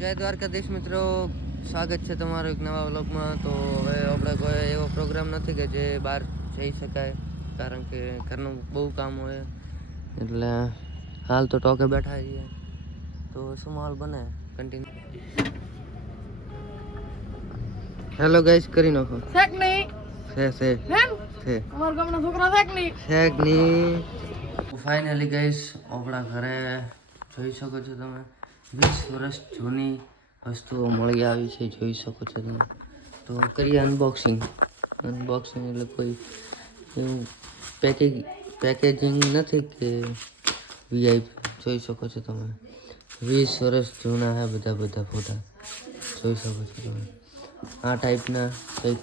જય દ્વારકાધીશ મિત્રો, સ્વાગત છે તમારો એક નવા વ્લોગમાં. તો હવે આપણે કોઈ એવો પ્રોગ્રામ નથી કે જે બહાર જઈ શકાય, કારણ કે ઘરનું બહુ કામ હોય. એટલે હાલ તો ટોકે બેઠા છીએ. તો શું માહોલ બને કન્ટિન્યુ. હેલો ગાઈસ, કરી નાખો. શેક નહીં છે અમાર ગામના છોકરા શેક નહીં. ફાઇનલી ગાઈસ, આપણા ઘરે જોઈ શકો છો તમે 20 વર્ષ જૂની વસ્તુઓ મળી આવી છે, જોઈ શકો છો તમે. તો કરીએ અનબોક્સિંગ. એટલે કોઈ એવું પેકેજિંગ નથી કે વીઆઈપી. જોઈ શકો છો તમે 20 વર્ષ જૂના હે બધા ફોટા, જોઈ શકો છો તમે. આ ટાઈપના કંઈક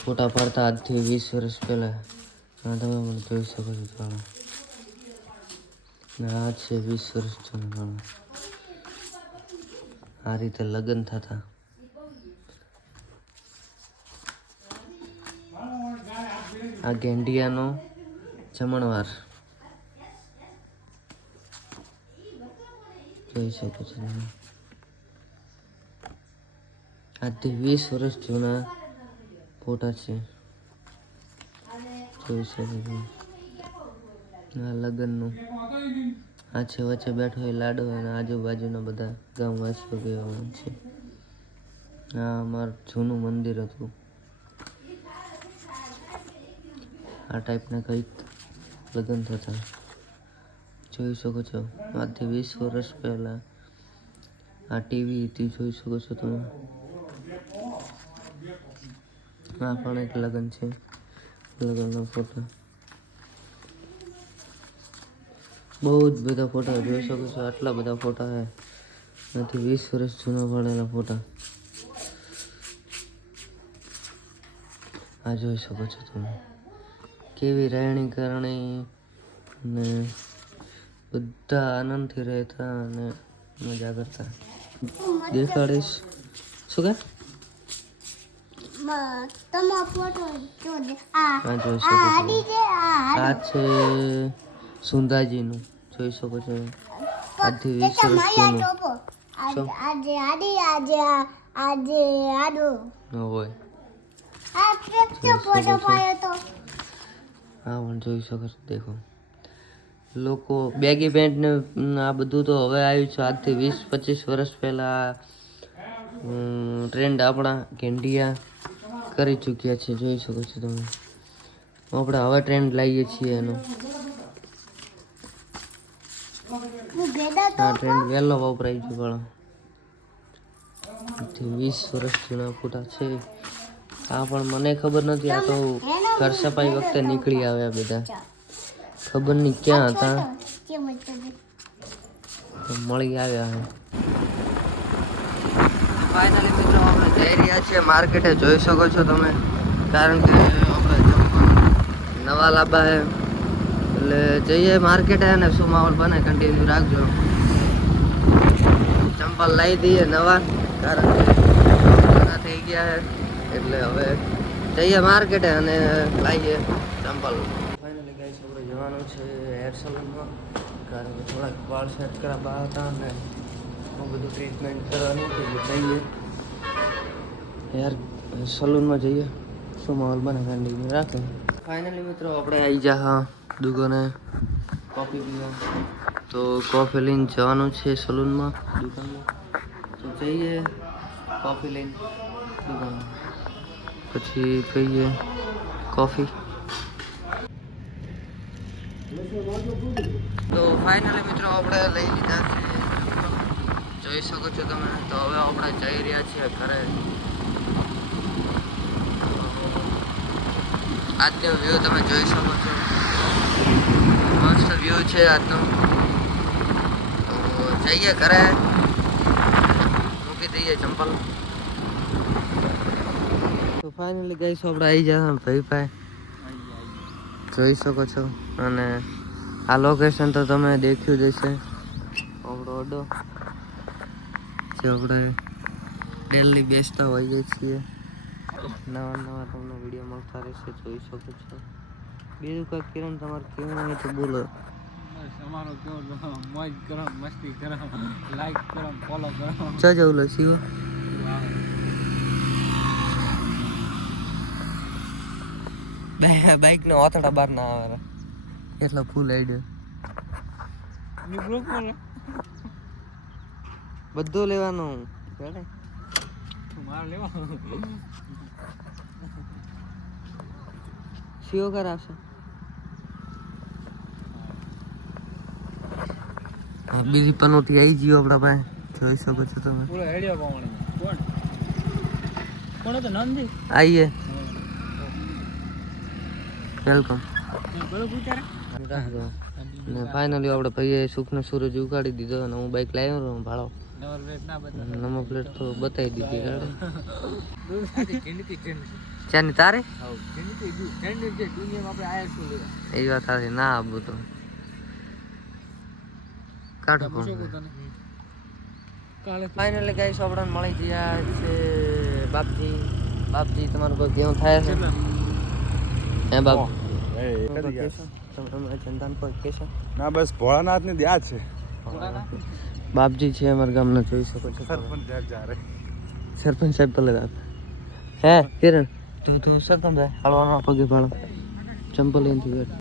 ફોટા પાડતા આજથી 20 વર્ષ પહેલાં. હા, તમે પણ જોઈ શકો છો તમે. આ છે 20 વર્ષ જૂનું. આ રીતે લગ્ન થતા. આ ગેંડિયાનો જમણવાર, જોઈ શકો છો તમે. આજથી 20 વર્ષ જૂના ફોટા છે, જોઈ શકો છો. આ લગ્નનું. આ છે વચ્ચે બેઠો એ લાડો, અને આજુબાજુના બધા ગામવાસીઓ કહેવાનું છે. આ અમારું જૂનું મંદિર હતું. આ ટાઈપના કંઈક લગ્ન થતા, જોઈ શકો છો. આજથી 20 વર્ષ પહેલાં આ ટીવી હતી, જોઈ શકો છો તમે. આ પણ એક લગ્ન છે, લગ્નના ફોટા. બહુ જ બધા ફોટા જોઈ શકો છો. આટલા બધા ફોટા છે, નથી 20 વર્ષ જૂના પડેલા ફોટા. આ જોઈ શકો છો તમે. કેવી રહેણી કરણી, ને બધા આનંદથી રહેતા અને મજા કરતા. દેખાડીશ શું કે આ છે સુંદાજીનું, જોઈ શકો છો. આજથી 20 વર્ષ જૂનું હોય. હા પણ જોઈ શકો છો. દેખો લોકો બેગી પેન્ટ ને આ બધું તો હવે આવ્યું છે. આજથી 20-25 વર્ષ પહેલા ટ્રેન્ડ આપણા ગેંડિયા કરી ચૂક્યા છે, જોઈ શકો છો તમે. આપણે હવે ટ્રેન્ડ લાવીએ છીએ એનો. આ ટ્રેન્ડ વહેલો વપરાય છે, પણ 20 વર્ષ જૂના ફોટા છે. આ પણ મને ખબર નથી. આ તો ઘર સફાઈ વખતે નીકળી આવ્યા બધા. ખબર નહીં ક્યાં હતા, મળી આવ્યા. ફાઇનલી મિત્રો, આપણે જઈ રહ્યા છીએ માર્કેટે, જોઈ શકો છો તમે. કારણ કે આપણે નવા લાંબા હે, એટલે જઈએ માર્કેટે. અને શું માહોલ બને કન્ટિન્યુ રાખજો. ચંપલ લાવી દઈએ નવા, કારણ કે જૂના થઈ ગયા છે. એટલે હવે જઈએ માર્કેટે અને લાવીએ ચંપલ. ફાઇનલી ગાઈસ, આપણે જવાનું છે હેર સલૂનમાં, કારણ કે થોડાક વાળ સેટ કરાવવા હતા અને બહુ બધું ટ્રીટમેન્ટ કરવાનું હતું. જઈએ હેર સલૂનમાં, જઈએ. શું માહોલ બને કન્ટિન્યુ રાખે. ફાઇનલી મિત્રો, આપણે આવી જા દુકાને કોફી પીવા. તો કોફી લઈને જવાનું છે સલૂનમાં, દુકાનમાં. તો જઈએ કોફી લઈને દુકાનમાં, પછી પીએ કોફી. તો ફાઇનલી મિત્રો, આપણે લઈ લીધા છે, જોઈ શકો છો તમે. તો હવે આપણે જઈ રહ્યા છીએ ઘરે. આજનો વ્યૂ તમે જોઈ શકો છો. મસ્ત વ્યૂ છે આજનો. તો જઈએ ઘરે, મૂકી દઈએ ચંપલ. તો ફાઇનલી ગાઈસ, આપણે આવી જાય ભાઈ, જોઈ શકો છો. અને આ લોકેશન તો તમે દેખ્યું જ હશે. આપણો અડ્ડો જે આપણે ડેલી બેસતા હોઈએ છીએ. નવા તમને વિડીયો મળતા રહેશે, જોઈ શકો છો. બીજું કંઈક કિરણ તમારે કેવું હોય તો બોલો. તમારો કેવો મોજ કરો, મસ્તી કરો, લાઈક કરો, ફોલો કરો. ચા જવું લસી બાઈક નો ઓથડા બાર ના આવે એટલો ફૂલ આઈડિયા બધું લેવાનું મારે લેવા સીઓ કરાવશે હા બીજી પનોતી આવી ગયો આપણા પાસે જોઈ શકો છો તમે પૂરો હેડિયો પાવણી કોણ કોણ તો નંદી આઈએ વેલકમ બરોબર પૂછારે ને ફાઇનલી આપણે ભાઈએ સુખનો સૂરજ ઉગાડી દીધો અને હું બાઈક લાવ્યો રહ્યો ભાડો નંબર પ્લેટ ના બતા નંબર પ્લેટ તો બતાવી દીધી ગાડી કેની ચાની તારે કેની જે દુનિયામાં આપણે આયા છું લેવા એ વાત સાચી ના આવું તો કાઢો કાલે ફાઇનલી ગાઈસ આપણને મળી ગયા છે બાપજી તમારું કોઈ કેવું થાય છે હે બાપ તમે ચંદન પર કેશો ના બસ ભોળાનાથ ની દયા છે બાપજી છે અમારા ગામના જોઈ શકો છો સરપંચ સાહેબ જા રહે સરપંચ સાહેબ પેલે હે કિરણ તું સરપંચ હાલવાનો પગે ભાડો ચંપલ એનથી